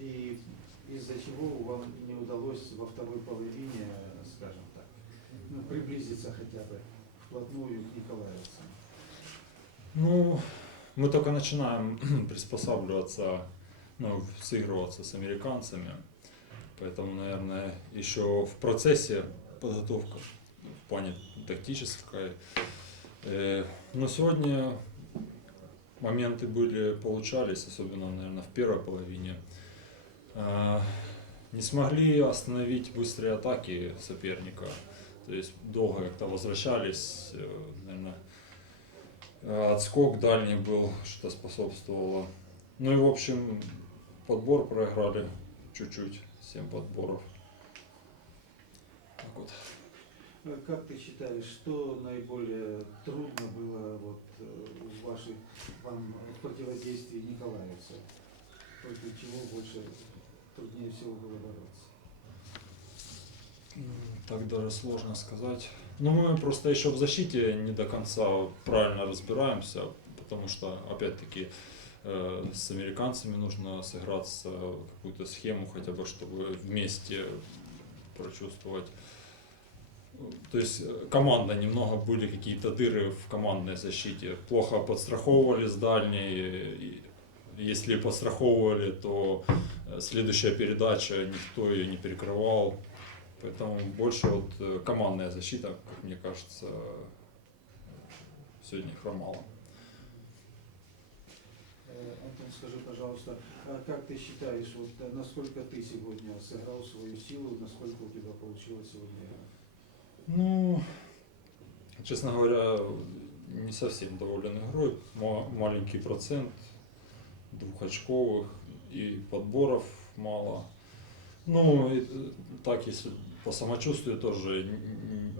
И из-за чего вам не удалось во второй половине, скажем так, ну, приблизиться хотя бы вплотную к николаевцам? Ну, мы только начинаем приспосабливаться, ну, сыгрываться с американцами. Поэтому, наверное, еще в процессе подготовка в плане тактической. Э, Но сегодня моменты были, получались, особенно, наверное, в первой половине. Не смогли остановить быстрые атаки соперника. То есть долго как-то возвращались, э, наверное, Отскок дальний был, что способствовало. Ну и в общем, подбор проиграли чуть-чуть, 7 подборов. Так вот. Э, Как ты считаешь, что наиболее трудно было вот, э, в вашей вам в противодействии николаевцев? Против чего больше труднее всего было бороться? Так даже сложно сказать. Ну, мы просто еще в защите не до конца правильно разбираемся, потому что, опять-таки, э, с американцами нужно сыграться какую-то схему, хотя бы, чтобы вместе прочувствовать. То есть э, команда немного были какие-то дыры в командной защите. Плохо подстраховывали с дальней. Если подстраховывали, то э, следующая передача никто ее не перекрывал. Поэтому больше вот э, командная защита, как мне кажется, сегодня хромала. Э, Антон, скажи, пожалуйста, а как ты считаешь, вот насколько ты сегодня сыграл свою силу, насколько у тебя получилось сегодня? Ну, честно говоря, не совсем доволен игрой. Ма- Маленький процент двухочковых и подборов мало. Ну, и, э, так, если по самочувствию тоже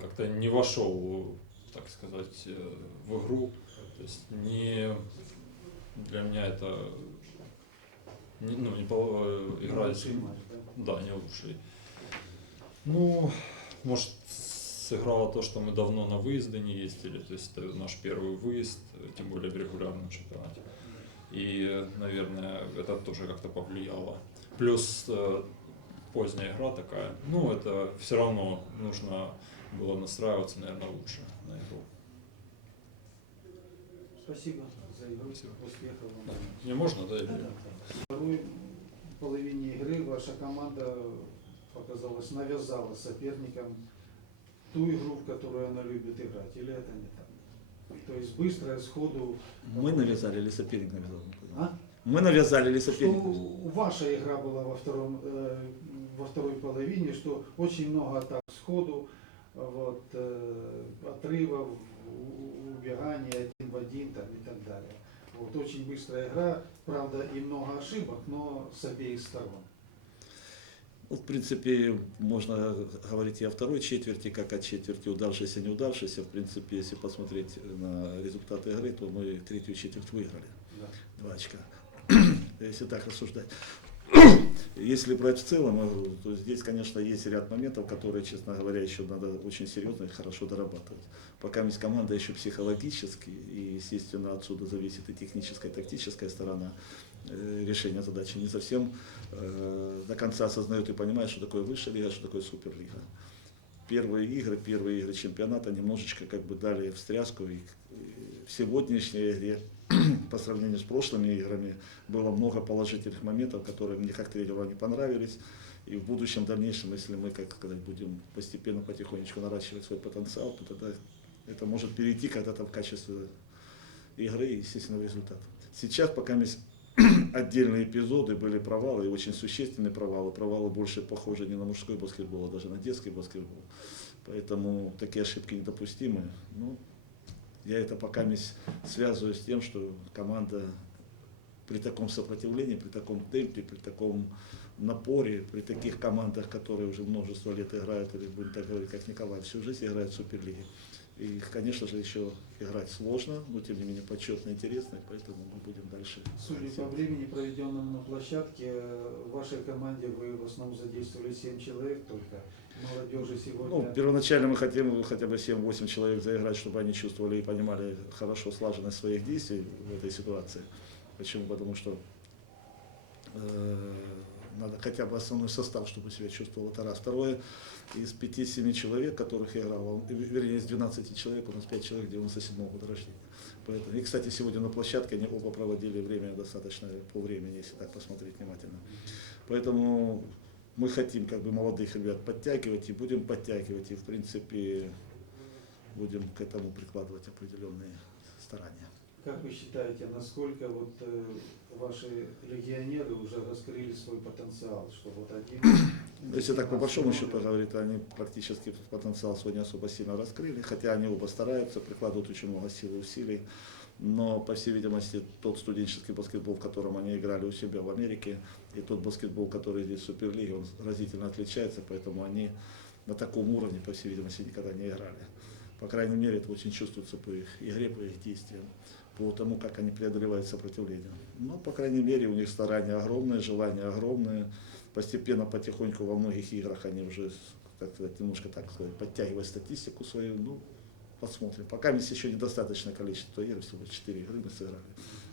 как-то не вошел, так сказать, э, в игру. То есть не для меня это не, ну, не по- э, игра из- Лучший матч, да? да, не лучший. Ну, может, сыграло то, что мы давно на выезды не ездили, то есть это наш первый выезд, тем более в регулярном чемпионате. И, наверное, это тоже как-то повлияло. Плюс э, поздняя игра такая, ну, это все равно нужно было настраиваться, наверное, лучше на игру. Спасибо за игру, Спасибо. успехов вам. Мне можно, да? Да, да, да. Второй половине игры ваша команда показалось навязала соперникам ту игру, в которую она любит играть, или это не так? То есть быстро, сходу. Мы навязали или соперник навязал? А? Мы навязали или Что соперник? у- ваша игра была во, втором, э, во второй половине, что очень много атак сходу, вот, э, отрывов, у- убеганий один в один там, и так далее. Вот, очень быстрая игра, правда и много ошибок, но с обеих сторон. Ну, в принципе, можно говорить и о второй четверти, как о четверти удавшейся, не удавшейся. В принципе, если посмотреть на результаты игры, то мы третью четверть выиграли. Да. Два очка. Если так рассуждать. Если брать в целом игру, то здесь, конечно, есть ряд моментов, которые, честно говоря, еще надо очень серьезно и хорошо дорабатывать. Пока есть команда еще психологически, и, естественно, отсюда зависит и техническая, и тактическая сторона э, решения задачи. Не совсем э, до конца осознают и понимают, что такое высшая лига, что такое суперлига. Первые игры, первые игры чемпионата немножечко как бы дали встряску. И, и в сегодняшней игре по сравнению с прошлыми играми было много положительных моментов, которые мне как тренеру не понравились. И в будущем, дальнейшем, если мы, как сказать, будем постепенно, потихонечку наращивать свой потенциал, то тогда это может перейти когда-то в качестве игры и, естественно, в результат. Сейчас пока есть отдельные эпизоды, были провалы, и очень существенные провалы. Провалы больше похожи не на мужской баскетбол, а даже на детский баскетбол. Поэтому такие ошибки недопустимы. Ну, я это пока связываю с тем, что команда при таком сопротивлении, при таком темпе, при таком напоре, при таких командах, которые уже множество лет играют, или будем так говорить, как Николай, всю жизнь играют в Суперлиге. И, конечно же, еще играть сложно, но тем не менее почетно и интересно, и поэтому мы будем дальше. Судя по времени, проведенному на площадке, э, в вашей команде вы в основном задействовали 7 человек только. Молодежи сегодня... Ну, первоначально мы хотим хотя бы 7-8 человек заиграть, чтобы они чувствовали и понимали хорошо слаженность своих действий в этой ситуации. Почему? Потому что э, надо хотя бы основной состав, чтобы себя чувствовал. Это раз. Второе, из 5-7 человек, которых я играл, вернее, из 12 человек, у нас 5 человек 97 года рождения. Поэтому, и, кстати, сегодня на площадке они оба проводили время достаточно по времени, если так посмотреть внимательно. Поэтому мы хотим как бы молодых ребят подтягивать и будем подтягивать, и в принципе будем к этому прикладывать определенные старания. Как вы считаете, насколько вот э, ваши легионеры уже раскрыли свой потенциал, что вот один... Если так по большому счету говорить, они практически потенциал свой не особо сильно раскрыли, хотя они оба стараются, прикладывают очень много сил и усилий. Но, по всей видимости, тот студенческий баскетбол, в котором они играли у себя в Америке, и тот баскетбол, который здесь в Суперлиге, он разительно отличается, поэтому они на таком уровне, по всей видимости, никогда не играли. По крайней мере, это очень чувствуется по их игре, по их действиям, по тому, как они преодолевают сопротивление. Но, по крайней мере, у них старания огромные, желания огромные. Постепенно, потихоньку во многих играх они уже, как сказать, немножко так сказать, подтягивают статистику свою. Ну, посмотрим. Пока есть еще недостаточное количество игр, всего 4 игры мы сыграли.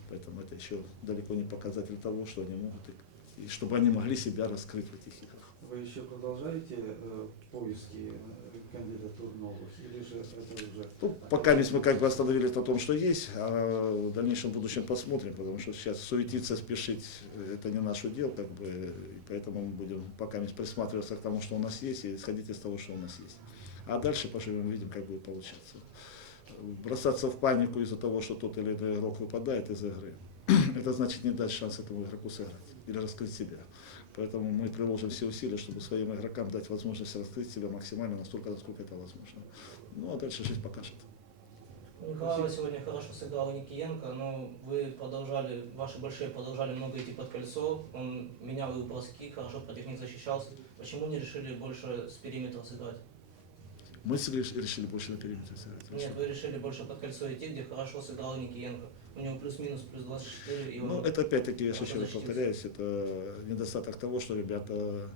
Поэтому это еще далеко не показатель того, что они могут, и, и чтобы они могли себя раскрыть в этих играх. Вы еще продолжаете э, поиски э, кандидатур новых, или же это уже... Ну, пока ведь мы как бы остановились на том, что есть, а в дальнейшем будущем посмотрим, потому что сейчас суетиться, спешить, это не наше дело, как бы, и поэтому мы будем пока присматриваться к тому, что у нас есть, и исходить из того, что у нас есть. А дальше поживем, видим, как будет получаться. Бросаться в панику из-за того, что тот или иной игрок выпадает из игры, это значит не дать шанс этому игроку сыграть или раскрыть себя. Поэтому мы приложим все усилия, чтобы своим игрокам дать возможность раскрыть себя максимально настолько, насколько это возможно. Ну а дальше жизнь покажет. Николаева сегодня хорошо сыграл Никиенко, но вы продолжали, ваши большие продолжали много идти под кольцо, он менял и броски, хорошо против них защищался. Почему не решили больше с периметра сыграть? Мы решили больше на периметре сыграть. Нет, вы решили больше под кольцо идти, где хорошо сыграл Никиенко. У него плюс-минус плюс 24, и он... Ну, это опять-таки, я еще раз повторяюсь, это недостаток того, что ребята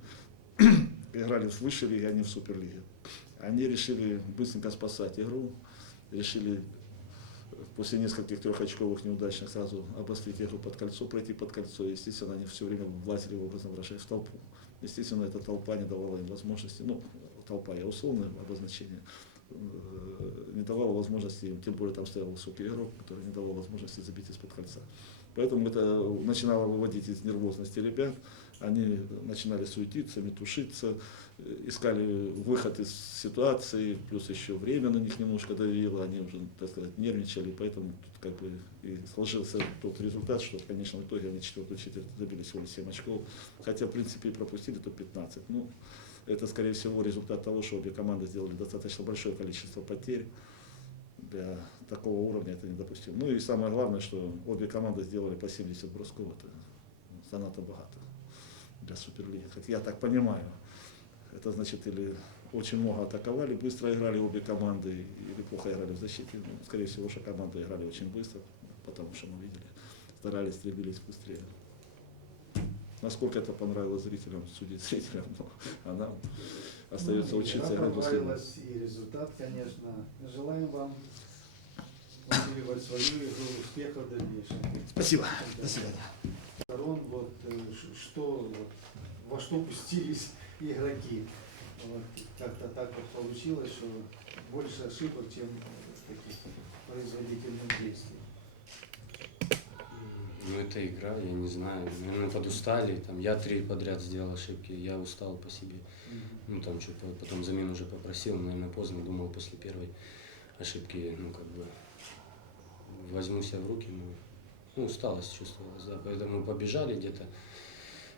играли в высшей лиге, а не в суперлиге. Они решили быстренько спасать игру, решили после нескольких трехочковых неудачных сразу обострить игру под кольцо, пройти под кольцо. Естественно, они все время влазили, образно выражаясь, в толпу. Естественно, эта толпа не давала им возможности, ну, толпа, я условное обозначение, э, не давала возможности тем более там стоял высокий игрок, который не давал возможности забить из-под кольца. Поэтому это начинало выводить из нервозности ребят, они начинали суетиться, метушиться, э, искали выход из ситуации, плюс еще время на них немножко давило, они уже, так сказать, нервничали, поэтому тут как бы и сложился тот результат, что в конечном итоге они четвертую четверть забили всего лишь 7 очков, хотя в принципе и пропустили то 15. Ну, это, скорее всего, результат того, что обе команды сделали достаточно большое количество потерь. Для такого уровня это недопустимо. Ну и самое главное, что обе команды сделали по 70 бросков. Это занадто богато для Суперлиги. Как я так понимаю. Это значит, или очень много атаковали, быстро играли обе команды, или плохо играли в защите. Ну, скорее всего, что команды играли очень быстро, потому что мы видели, старались, стремились быстрее. Насколько это понравилось зрителям, судить зрителям, но, а нам остается Ну, учиться. играть последний. понравилась, и результат, конечно. Желаем вам усиливать свою игру, успехов в дальнейшем. Спасибо. До свидания. сторон, вот, э, что, вот, во что пустились игроки. Вот, как-то так вот получилось, что больше ошибок, чем таких производительных действий. Ну, это игра, я не знаю. Наверное, подустали. Там, я три подряд сделал ошибки, я устал по себе. Ну, там что, потом замену уже попросил, наверное, поздно думал после первой ошибки, ну, как бы, возьму себя в руки, ну, ну усталость чувствовалась, да, поэтому побежали где-то,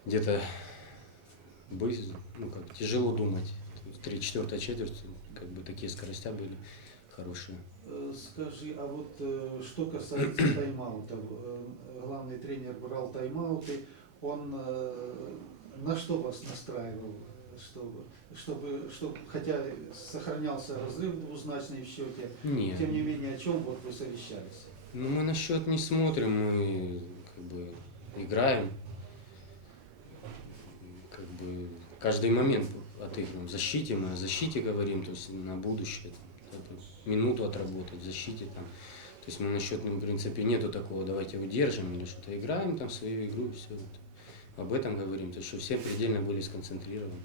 где-то, быстро, ну, как, тяжело думать. Три, четвертая четверть, как бы, такие скоростя были хорошие. Э, Скажи, а вот э, что касается тайм-аутов, э, главный тренер брал тайм-ауты, он на что вас настраивал, чтобы, чтобы, чтобы хотя сохранялся разрыв двузначный в счете, Нет. тем не менее, о чем вот вы совещались? Ну, мы на счет не смотрим, мы как бы играем. Как бы каждый момент отыгрываем. Защите мы о защите говорим, то есть на будущее. Минуту отработать в защите там. То есть мы на счет, в принципе, нету такого, давайте удержим или что-то играем там свою игру, все. об этом говорим, то есть, что все предельно были сконцентрированы.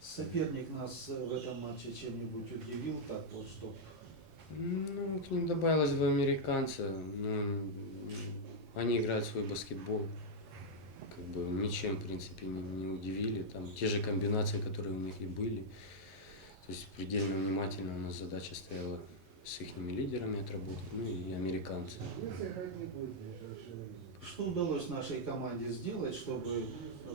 Соперник нас в этом матче чем-нибудь удивил, так вот, что Ну, к ним добавилось два американца. Ну, они играют свой баскетбол. Как бы ничем, в принципе, не, не удивили. Там те же комбинации, которые у них и были. То есть предельно внимательно у нас задача стояла с их лидерами отработать, ну и американцы. Что удалось нашей команде сделать, чтобы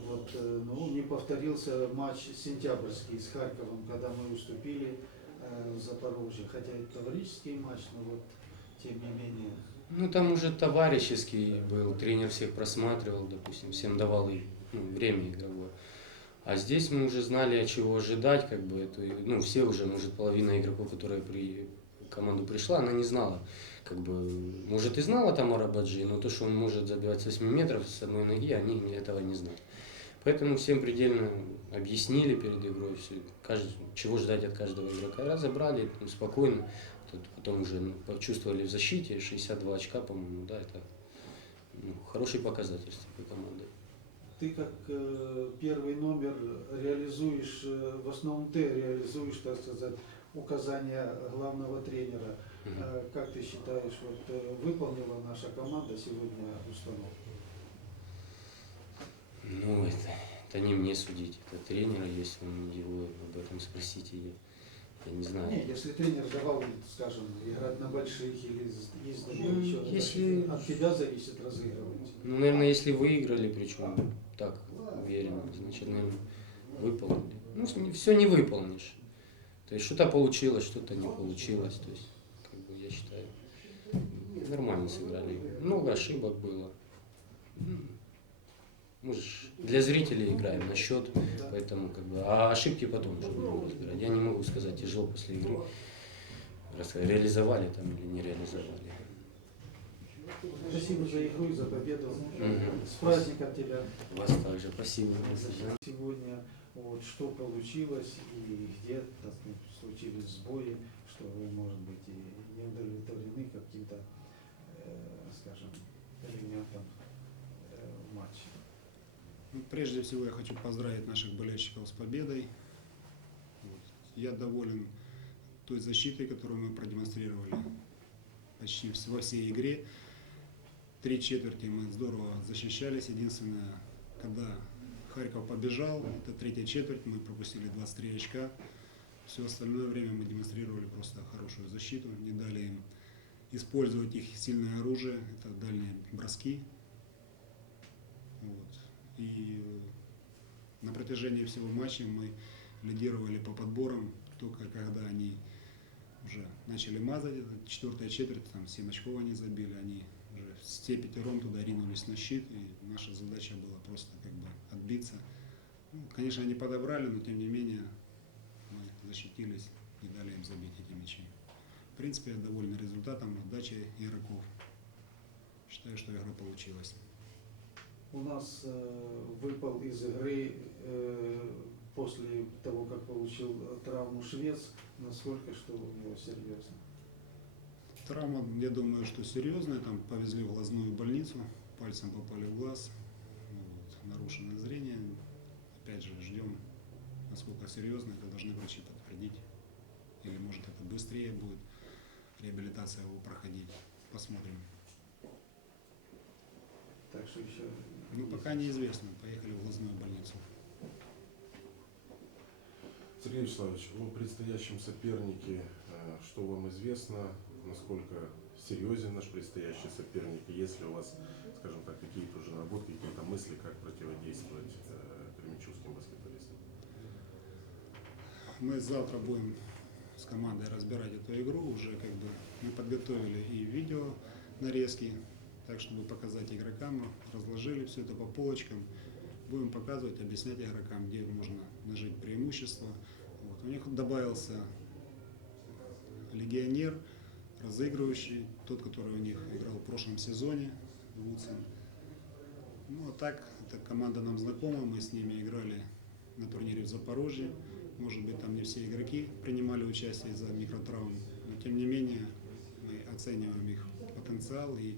вот, э, ну, не повторился матч сентябрьский с Харьковом, когда мы уступили э, в Запорожье, хотя это товарищеский матч, но вот тем не менее. Ну, там уже товарищеский был, тренер всех просматривал, допустим, всем давал и, ну, время игровое. А здесь мы уже знали, от чего ожидать, как бы, эту, ну, все уже, может, половина игроков, которая при команду пришла, она не знала, как бы, может, и знала там Арабаджи, но то, что он может забивать с 8 метров с одной ноги, они этого не знали. Поэтому всем предельно объяснили перед игрой, все, каждый, чего ждать от каждого игрока. Разобрали ну, спокойно, Тут потом уже ну, почувствовали в защите 62 очка, по-моему, да, это ну, хороший показатель такой командой. Ты как э, первый номер реализуешь, э, в основном ты реализуешь, так сказать, указания главного тренера. Э, как ты считаешь, вот, э, выполнила наша команда сегодня установку? Ну, это, это не мне судить, это тренера, если он его об этом спросите, я, я не знаю. Не, если тренер давал, скажем, играть на больших или ездили Ну, еще, если- от тебя зависит разыгрывать. Ну, наверное, если выиграли, причем так уверенно, значит, наверное, выполнили. Ну, все не выполнишь. То есть что-то получилось, что-то не получилось. То есть, как бы, я считаю, нормально сыграли. Много ошибок было. М, Мы ж для зрителей играем на счет, поэтому как бы, а ошибки потом уже будем разбирать. Я не могу сказать, тяжело после игры, раз реализовали там или не реализовали. Спасибо за игру и за победу. С праздником тебя. Вас также спасибо. Сегодня вот, что получилось и где так, случились сбои, что вы, может быть, и не удовлетворены каким-то, э, скажем, элементом э, матча. Ну, Прежде всего я хочу поздравить наших болельщиков с победой. Вот. Я доволен той защитой, которую мы продемонстрировали почти во всей игре. Три четверти мы здорово защищались. Единственное, когда Харьков побежал, это третья четверть, мы пропустили 23 очка. Все остальное время мы демонстрировали просто хорошую защиту, не дали им использовать их сильное оружие, это дальние броски. Вот. И на протяжении всего матча мы лидировали по подборам, только когда они уже начали мазать, четвертая четверть, там 7 очков они забили, они те пятером туда ринулись на щит, и наша задача была просто как бы отбиться. Ну, конечно, они подобрали, но тем не менее мы защитились, не дали им забить эти мячи. В принципе, я доволен результатом, отдачей игроков. Считаю, что игра получилась. У нас э, выпал из игры э, после того, как получил травму швец, насколько что у него серьезно. Травма, я думаю, что серьезная. Там повезли в глазную больницу, пальцем попали в глаз, вот, нарушено зрение. Опять же, ждем, насколько серьезно, это должны врачи подтвердить. Или может это быстрее будет реабилитация его проходить. Посмотрим. Так что еще Ну, пока неизвестно. Поехали в глазную больницу. Сергей Вячеславович, о предстоящем сопернике, э, что вам известно, насколько серьезен наш предстоящий соперник, и есть ли у вас, скажем так, какие-то уже наработки, какие-то мысли, как противодействовать э, кременчугским баскетболистам? Мы завтра будем с командой разбирать эту игру. Уже как бы мы подготовили и видео нарезки, так чтобы показать игрокам, разложили все это по полочкам. Будем показывать, объяснять игрокам, где можно нажить преимущество. Вот. У них добавился легионер, разыгрывающий, тот, который у них играл в прошлом сезоне, Вудсон. Ну а так, эта команда нам знакома, мы с ними играли на турнире в Запорожье. Может быть, там не все игроки принимали участие из-за микротравм, но тем не менее мы оцениваем их потенциал. И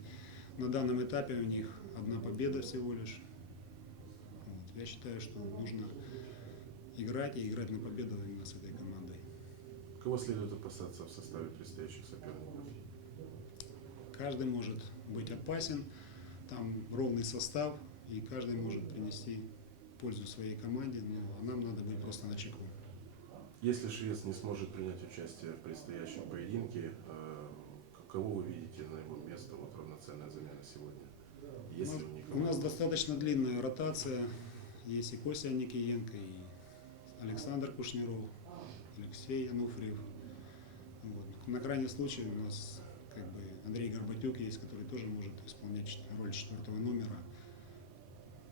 на данном этапе у них одна победа всего лишь. Я считаю, что нужно играть и играть на победу именно с этой командой. Кого следует опасаться в составе предстоящих соперников? Каждый может быть опасен, там ровный состав, и каждый может принести пользу своей команде, но нам надо быть просто на чеку. Если швец не сможет принять участие в предстоящем поединке, э, кого вы видите на его место, вот равноценная замена сегодня? Если у них У нас достаточно длинная ротация. Есть и Костя Никиенко, и Александр Кушниров, Алексей Ануфриев. Вот. На крайний случай у нас Андрей Горбатюк есть, который тоже может исполнять роль четвертого номера.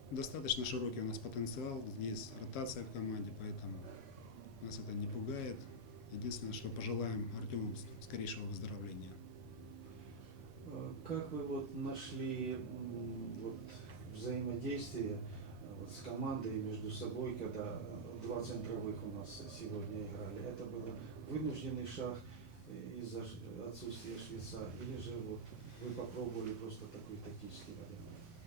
Достаточно широкий у нас потенциал, есть ротация в команде, поэтому нас это не пугает. Единственное, что пожелаем Артему скорейшего выздоровления. Э, Как вы вот нашли вот, взаимодействие э, вот, с командой между собой, когда два центровых у нас сегодня играли? Это был вынужденный шаг из-за отсутствия швеца, или же вот вы попробовали просто такой тактический вариант?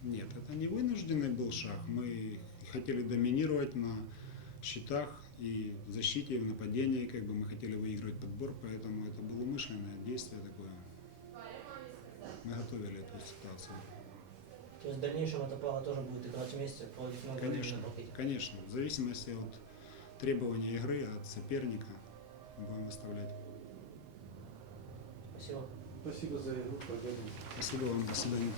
Нет, это не вынужденный был шаг. Мы хотели доминировать на счетах и в защите, и в нападении. Как бы мы хотели выигрывать подбор, поэтому это было умышленное действие такое. Мы готовили эту ситуацию. То есть в дальнейшем эта пара тоже будет играть вместе Конечно, конечно. В зависимости от требований игры, от соперника будем выставлять. Спасибо. Спасибо за игру. Спасибо вам, до свидания.